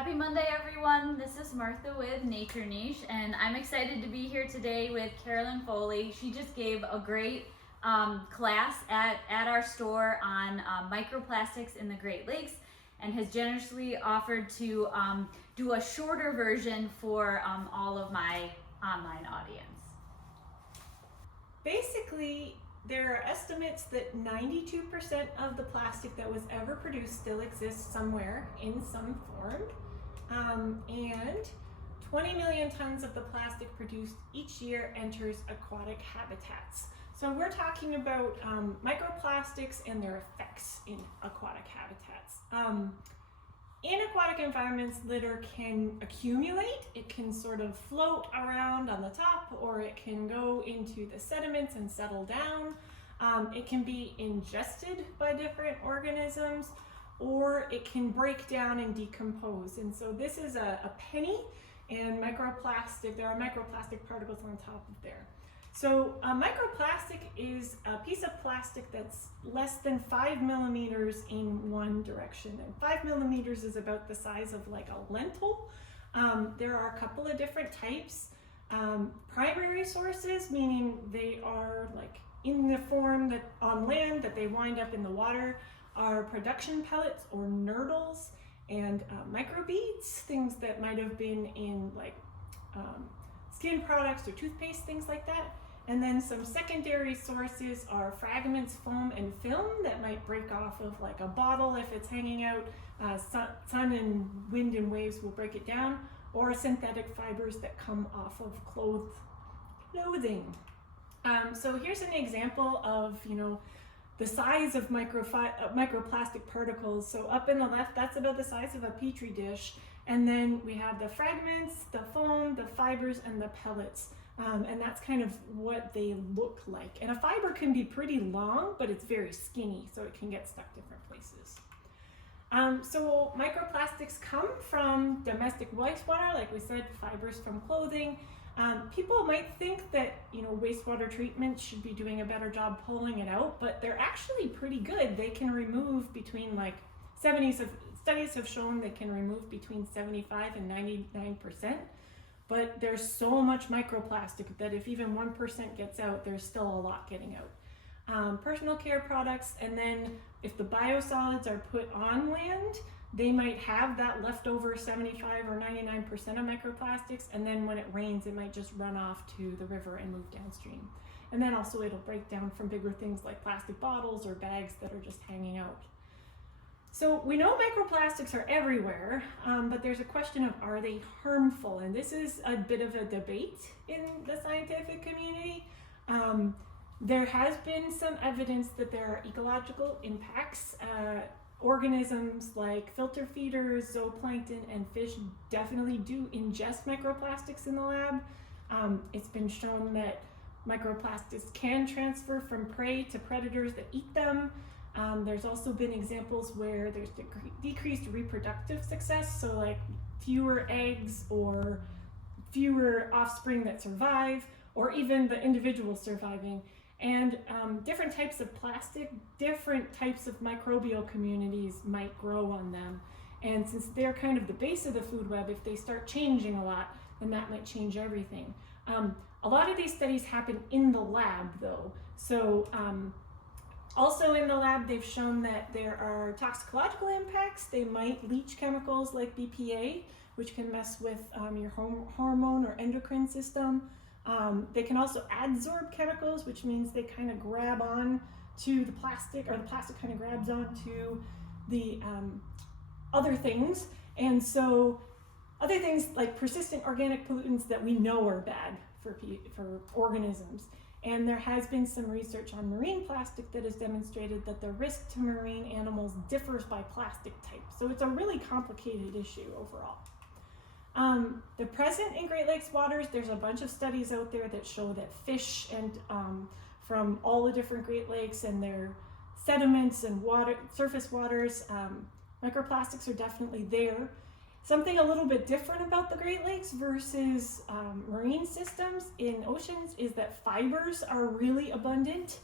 Happy Monday, everyone. This is Martha with Nature Niche, and I'm excited to be here today with Carolyn Foley. She just gave a great class at our store on microplastics in the Great Lakes and has generously offered to do a shorter version for all of my online audience. Basically, there are estimates that 92% of the plastic that was ever produced still exists somewhere in some form, and 20 million tons of the plastic produced each year enters aquatic habitats. So we're talking about microplastics and their effects in aquatic habitats. In aquatic environments, litter can accumulate. It can sort of float around on the top, or it can go into the sediments and settle down. It can be ingested by different organisms, or it can break down and decompose. And so this is a penny, and microplastic, there are microplastic particles on top of there. So a microplastic is a piece of plastic that's less than 5 millimeters in one direction. And 5 millimeters is about the size of like a lentil. There are a couple of different types. Primary sources, meaning they are like in the form that on land that they wind up in the water, are production pellets or nurdles, and microbeads, things that might have been in like skin products or toothpaste, things like that. And then some secondary sources are fragments, foam, and film that might break off of like a bottle if it's hanging out. Sun and wind and waves will break it down, or synthetic fibers that come off of clothing. So here's an example of, the size of microplastic particles. So up in the left, that's about the size of a petri dish. And then we have the fragments, the foam, the fibers, and the pellets. And that's kind of what they look like. And a fiber can be pretty long, but it's very skinny, so it can get stuck different places. So microplastics come from domestic wastewater, like we said, fibers from clothing. People might think that wastewater treatment should be doing a better job pulling it out, but they're actually pretty good. They can remove between studies have shown they can remove between 75 and 99%. But there's so much microplastic that if even 1% gets out, there's still a lot getting out. Personal care products, and then if the biosolids are put on land, they might have that leftover 75 or 99% of microplastics, and then when it rains, it might just run off to the river and move downstream. And then also it'll break down from bigger things like plastic bottles or bags that are just hanging out. So we know microplastics are everywhere, but there's a question of, are they harmful? And this is a bit of a debate in the scientific community. There has been some evidence that there are ecological impacts. Organisms like filter feeders, zooplankton, and fish definitely do ingest microplastics in the lab. It's been shown that microplastics can transfer from prey to predators that eat them. There's also been examples where there's decreased reproductive success, so like fewer eggs or fewer offspring that survive, or even the individual surviving. And different types of plastic, different types of microbial communities might grow on them. And since they're kind of the base of the food web, if they start changing a lot, then that might change everything. A lot of these studies happen in the lab though. So also in the lab, they've shown that there are toxicological impacts. They might leach chemicals like BPA, which can mess with your hormone or endocrine system. They can also adsorb chemicals, which means they kind of grab on to the plastic, or the plastic kind of grabs onto the other things. And so other things like persistent organic pollutants that we know are bad for organisms. And there has been some research on marine plastic that has demonstrated that the risk to marine animals differs by plastic type. So it's a really complicated issue overall. They're present in Great Lakes waters. There's a bunch of studies out there that show that fish and from all the different Great Lakes and their sediments and surface waters, microplastics are definitely there. Something a little bit different about the Great Lakes versus marine systems in oceans is that fibers are really abundant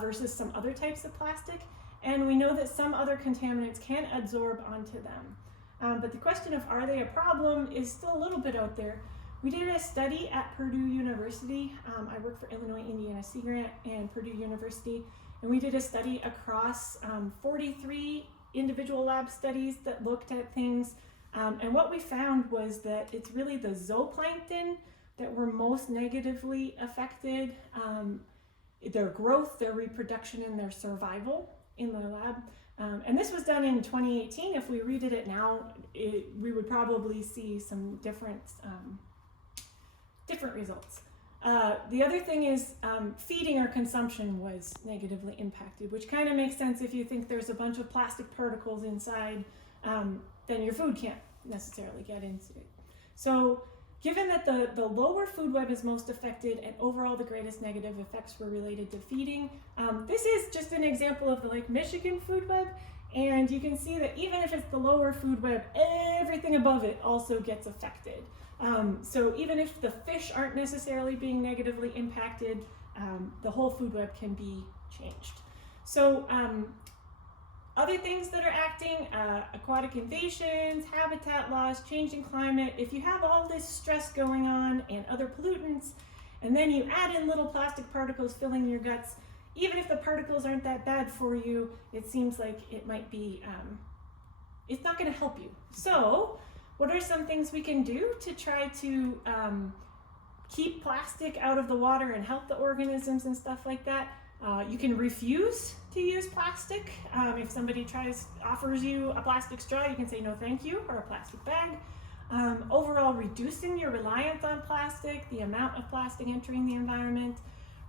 versus some other types of plastic. And we know that some other contaminants can adsorb onto them. But the question of are they a problem is still a little bit out there. We did a study at Purdue University. I work for Illinois Indiana Sea Grant and Purdue University, and we did a study across 43 individual lab studies that looked at things. And what we found was that it's really the zooplankton that were most negatively affected, their growth, their reproduction, and their survival in the lab. And this was done in 2018. If we redid it now, we would probably see some different results. The other thing is feeding or consumption was negatively impacted, which kind of makes sense if you think there's a bunch of plastic particles inside, then your food can't necessarily get into it. So given that the lower food web is most affected and overall the greatest negative effects were related to feeding, this is just an example of the Lake Michigan food web, and you can see that even if it's the lower food web, everything above it also gets affected. So even if the fish aren't necessarily being negatively impacted, the whole food web can be changed. So other things that are acting, aquatic invasions, habitat loss, changing climate. If you have all this stress going on and other pollutants, and then you add in little plastic particles filling your guts, even if the particles aren't that bad for you, it seems like it might be, it's not going to help you. So what are some things we can do to try to keep plastic out of the water and help the organisms and stuff like that? You can refuse to use plastic. If somebody offers you a plastic straw, you can say no thank you, or a plastic bag. Overall, reducing your reliance on plastic, the amount of plastic entering the environment.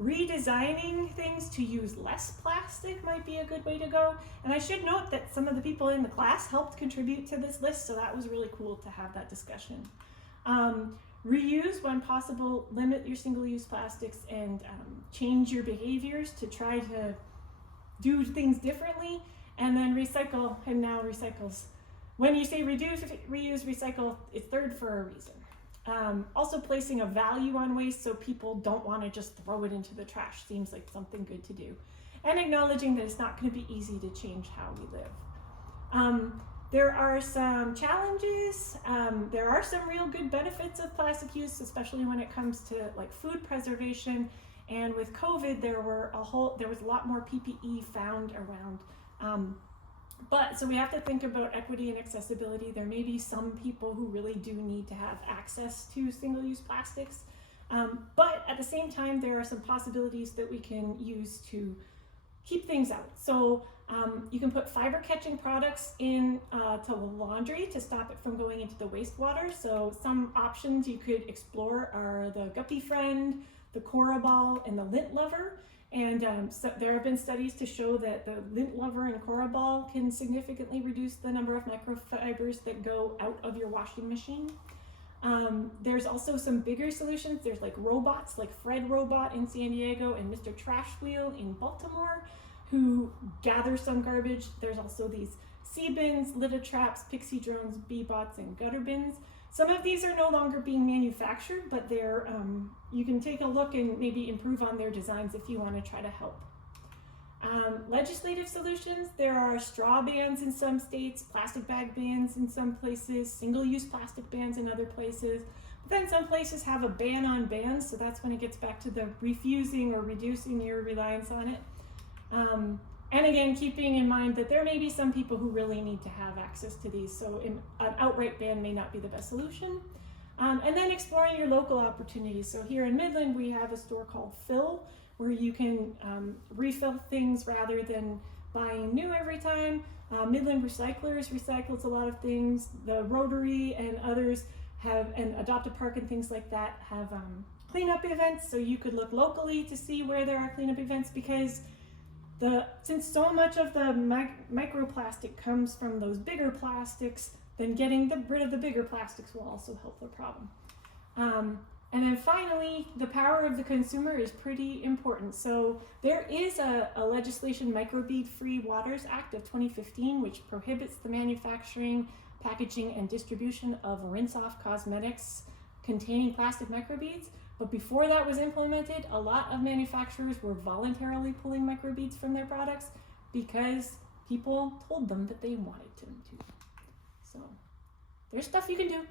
Redesigning things to use less plastic might be a good way to go. And I should note that some of the people in the class helped contribute to this list, so that was really cool to have that discussion. Reuse when possible, limit your single-use plastics, and change your behaviors to try to do things differently, and then recycle, and now recycles. When you say reduce, reuse, recycle, it's third for a reason. Also placing a value on waste so people don't want to just throw it into the trash seems like something good to do. And acknowledging that it's not going to be easy to change how we live. There are some challenges. There are some real good benefits of plastic use, especially when it comes to like food preservation. And with COVID, there was a lot more PPE found around. So we have to think about equity and accessibility. There may be some people who really do need to have access to single-use plastics. But at the same time, there are some possibilities that we can use to keep things out. So you can put fiber-catching products in to laundry to stop it from going into the wastewater. So some options you could explore are the Guppy Friend, the Cora Ball, and the Lint Lover. And so there have been studies to show that the Lint Lover and Cora Ball can significantly reduce the number of microfibers that go out of your washing machine. There's also some bigger solutions. There's like robots, like Fred Robot in San Diego and Mr. Trash Wheel in Baltimore, who gather some garbage. There's also these sea bins, litter traps, pixie drones, bee bots, and gutter bins. Some of these are no longer being manufactured, but they're you can take a look and maybe improve on their designs if you want to try to help. Legislative solutions, there are straw bans in some states, plastic bag bans in some places, single-use plastic bans in other places. But then some places have a ban on bans, so that's when it gets back to the refusing or reducing your reliance on it. And again, keeping in mind that there may be some people who really need to have access to these, so an outright ban may not be the best solution. And then exploring your local opportunities. So here in Midland, we have a store called Fill, where you can refill things rather than buying new every time. Midland Recyclers recycles a lot of things. The Rotary and others and Adopt a Park and things like that have cleanup events, so you could look locally to see where there are cleanup events, because since so much of the microplastic comes from those bigger plastics, then getting rid of the bigger plastics will also help the problem. And then finally, the power of the consumer is pretty important. So there is a legislation, Microbead Free Waters Act of 2015, which prohibits the manufacturing, packaging, and distribution of rinse-off cosmetics containing plastic microbeads. But before that was implemented, a lot of manufacturers were voluntarily pulling microbeads from their products because people told them that they wanted them to. So there's stuff you can do.